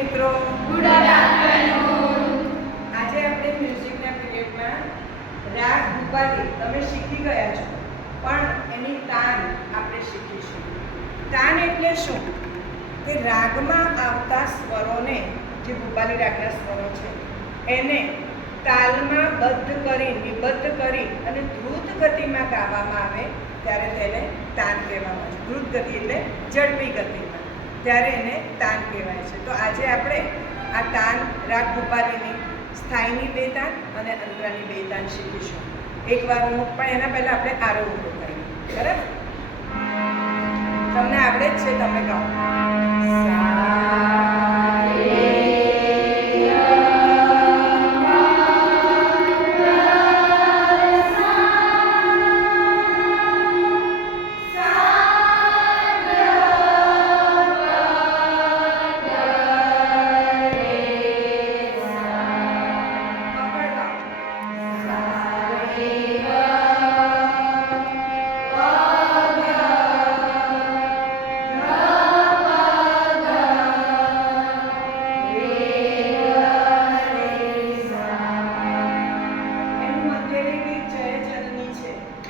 મિત્રો, good afternoon. આજે આપણે મ્યુઝિકના પીરિયડમાં રાગ ભૂપાલી તમે શીખી ગયા છો, પણ એની તાન આપણે શીખીશું. તાન એટલે શું? કે રાગમાં આવતા સ્વરોને, જે ભૂપાલી રાગના સ્વરો છે, એને તાલમાં નિબદ્ધ કરી અને દ્રુત ગતિમાં ગાવામાં આવે ત્યારે તેને તાન કહેવામાં આવે છે. દ્રુત ગતિ એટલે ઝડપી ગતિમાં, ત્યારે એને તાન કહેવાય છે. તો આજે આપણે આ તાન રાગ ભૂપાલીની સ્થાયીની બે તાન અને અંતરાની બે તાન શીખીશું. એકવાર હું પણ એના પહેલાં આપણે આરોહ ઉભો કરીએ. બરાબર? તમને આવડે જ છે, તમે કહો.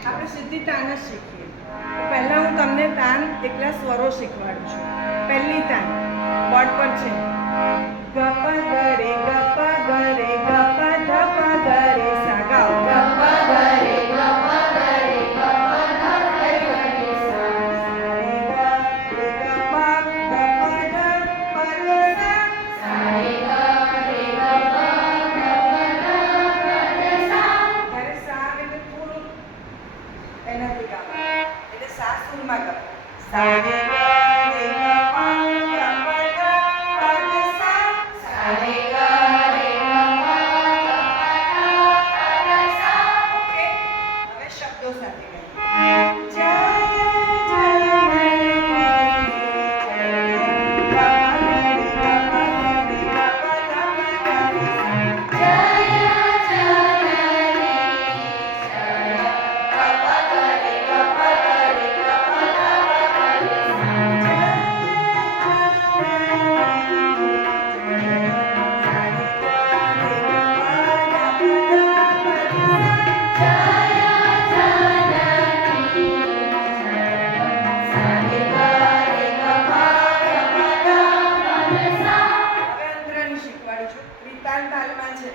આપણે સીધી તાન જ શીખીએ. તો પહેલાં હું તમને તાન એકલા સ્વરો શીખવાડું છું. પહેલી તાન બોર્ડ પર છે. ગપ ગરે ગપ ગરે ગપ ધપ ગરે સા. ગાઓ. ગપ ગરે ગપ ગરે ગપ ધપ ગરે સા. રે ગ રે ગ પ ગ પ ધ પ ર સા. સા રે ગ રે ગ પ ગ પ ધ પ ર સા. ત્યારે સા એટલે થોડું એનાથી ગાવાનું, એટલે સા સુરમાં ગાવ. સા રે ગ રે ગ પ ગ પ ધ પ ર સા. સા રે ગ રે ગ પ ગ પ ધ પ ર સા. ઓકે, હવે શબ્દો સાથે ગાઈએ. જય તાલમાં છે.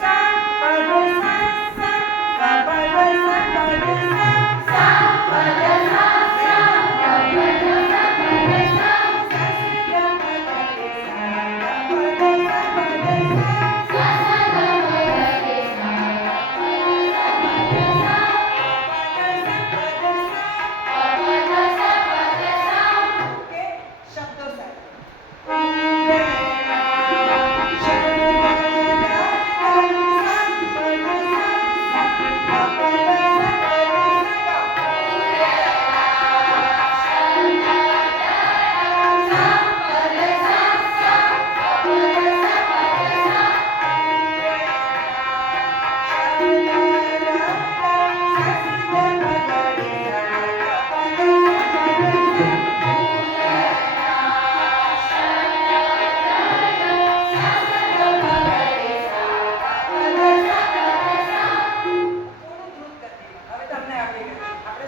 સા પ દ સા સા પ પ દ સા પ દ સા સા પ દ સા સા પ પ દ સા પ દ સા સા સ ગ પ ગ રે સા પ દ સા પ દ સા સા સ ગ પ ગ રે સા પ દ સા પ દ સા પ દ સા પ દ સા. ઓકે, શબ્દો સાથે.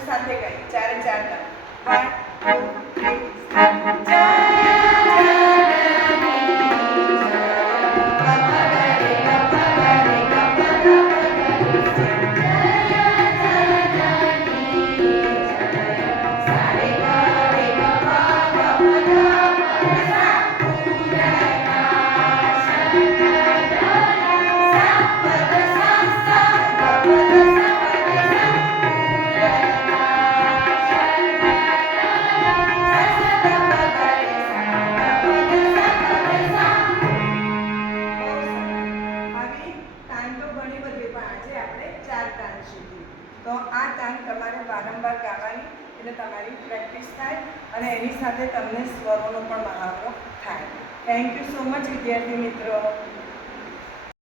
સાથે ગાઈએ, ચારે ચાર તાલ. 1 2 3 જય તો આ તાન તમારે વારંવાર ગાવાની, એટલે તમારી પ્રેક્ટિસ થાય અને એની સાથે તમને સ્વરોનો પણ મહાવરો થાય. થેન્ક યુ સો મચ વિદ્યાર્થી મિત્રો.